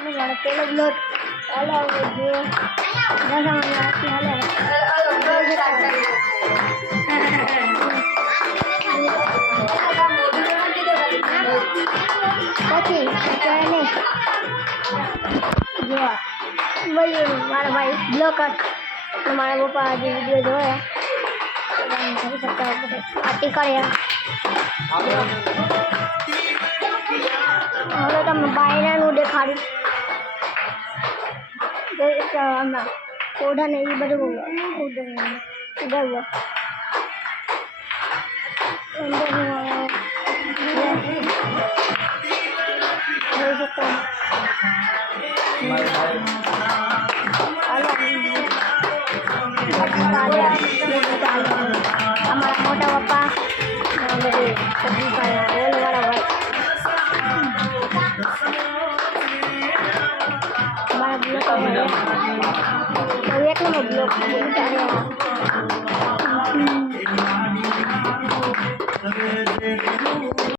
મારો પેલો બ્લોક હાલો જો દસામાં આખી હાલો પછી નહીં જો ભાઈ મારા ભાઈ બ્લોક મારા પપ્પા જે વિડીયો જોયા કરી શકતા પાર્ટી કર્યા હવે તમે બાયરાનું દેખાડ્યું હમણાં કોઢા ને એ બધું ઉડાવ્યું અમારા મોટા પપ્પા બધી સબ્જી ઓલવાળા ભાઈ અમારા બ્લોક એક નંબર બ્લોક